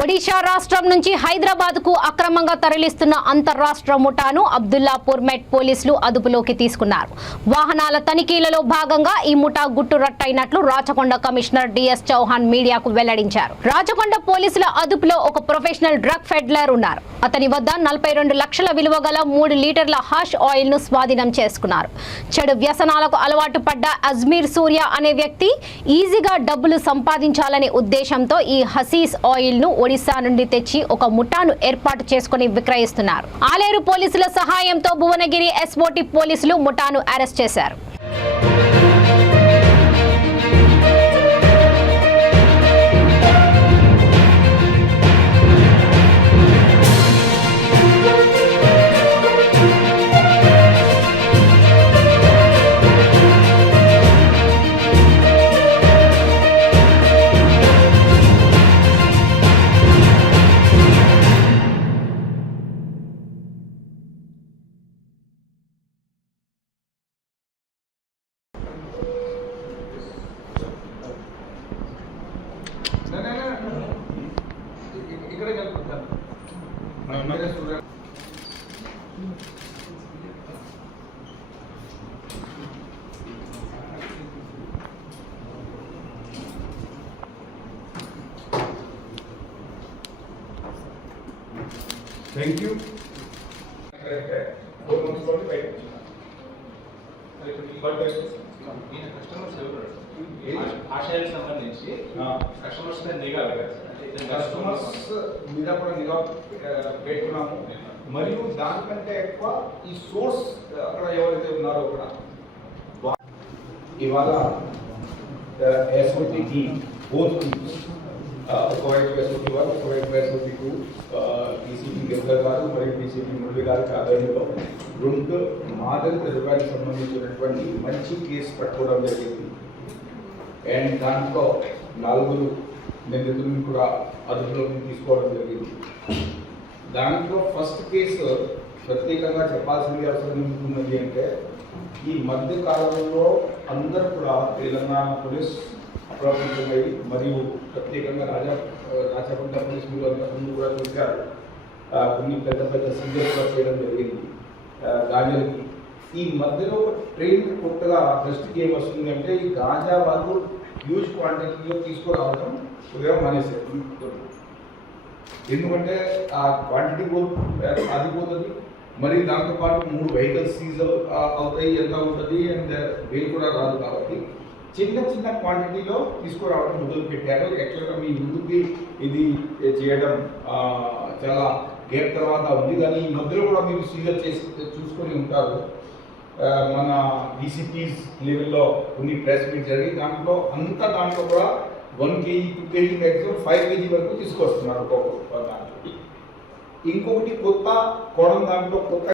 ఒడిశా రాష్ట్రం నుంచి హైదరాబాద్ కు అక్రమంగా తరలిస్తున్న అంతర్రాష్ట్ర ముఠాను అబ్దుల్లాపూర్ మెట్ పోలీసులు అదుపులోకి తీసుకున్నారు. వాహనాల తనిఖీలలో భాగంగా ఈ ముఠా గుట్టు రట్టయినట్లు రాచకొండ కమిషనర్ డిఎస్ చౌహాన్ మీడియాకు వెల్లడించారు. రాచకొండ పోలీసుల అదుపులో ఒక ప్రొఫెషనల్ డ్రగ్ ఫెడ్లర్ ఉన్నారు. అతని వద్ద 42 లక్షల విలువ గల 3 లీటర్ల హాష్ ఆయిల్ ను స్వాధీనం చేసుకున్నారు. చెడు వ్యసనాలకు అలవాటు పడ్డ అజ్మీర్ సూర్య అనే వ్యక్తి ఈజీగా డబ్బులు సంపాదించాలనే ఉద్దేశంతో ఈ హసీస్ ఆయిల్ ను ఒడిశా నుండి తెచ్చి ఒక ముఠాను ఏర్పాటు చేసుకుని విక్రయిస్తున్నారు. ఆలేరు పోలీసుల సహాయంతో భువనగిరి ఎస్ఓటి పోలీసులు ముఠాను అరెస్ట్ చేశారు. Thank you. ఆశయాలకు సంబంధించి కస్టమర్స్ నిఘా కస్టమర్స్ మీద కూడా నిఘా పెట్టుకున్నాము. మరియు దానికంటే ఎక్కువ ఈ సోర్స్ అక్కడ ఎవరైతే ఉన్నారో కూడా ఇవాళ ఎస్ఓటి టీమ్ బోత్ టీమ్స్ ఒకవైపు ఎస్ఓటి వారు ఒకవైపు ఎస్ఓటి 2 డీసీపీ గెద్దర్ గారు మరియు డీసీపీ మురళి గారికి ఆధ్వర్యంలో 2 మాదక ద్రవ్యాలకు సంబంధించినటువంటి మంచి కేసు పట్టుకోవడం జరిగింది. అండ్ దాంట్లో 4 నిందితులను కూడా అదుపులోకి తీసుకోవడం జరిగింది. దాంట్లో ఫస్ట్ కేసు ప్రత్యేకంగా చెప్పాల్సింది అవసరం ఎందుకున్నది అంటే ఈ మధ్య కాలంలో అందరూ కూడా తెలంగాణ పోలీస్ అప్రమత్తమై మరియు ప్రత్యేకంగా రాచకొండ పోలీస్ మీరు అంతకుముందు కూడా చూశారు, కొన్ని పెద్ద పెద్ద సీజర్ కూడా చేయడం జరిగింది గాంజాకి. ఈ మధ్యలో ఒక ట్రెండ్ కొత్తగా దృష్టికి ఏం వస్తుంది అంటే ఈ గాంజా వాళ్ళు హ్యూజ్ క్వాంటిటీలో తీసుకురావడం ఉదయం మానేశారు. ఎందుకంటే ఆ క్వాంటిటీ అది పోతుంది, మరి దాంతోపాటు 3 వెహికల్స్ సీజ్ అవుతాయి, ఎంత ఉంటుంది అండ్ వేలు కూడా రాదు. కాబట్టి చిన్న చిన్న క్వాంటిటీలో తీసుకురావడం మొదలు పెట్టారు. యాక్చువల్గా మీ ముందుకి ఇది చేయడం చాలా గేప్ తర్వాత ఉంది, కానీ ఈ మధ్యలో కూడా మీరు సీజర్ చేసి చూసుకొని ఉంటారు. మన డీసీపీస్ లెవెల్లో కొన్ని ప్రెస్ మీట్ జరిగి దాంట్లో కూడా 1 కేజీ 2 కేజీ మ్యాక్సిమం 5 కేజీ వరకు తీసుకొస్తున్నారు ఒక్కొక్క దాంట్లో. ఇంకొకటి కొత్త కోణం దాంట్లో కొత్త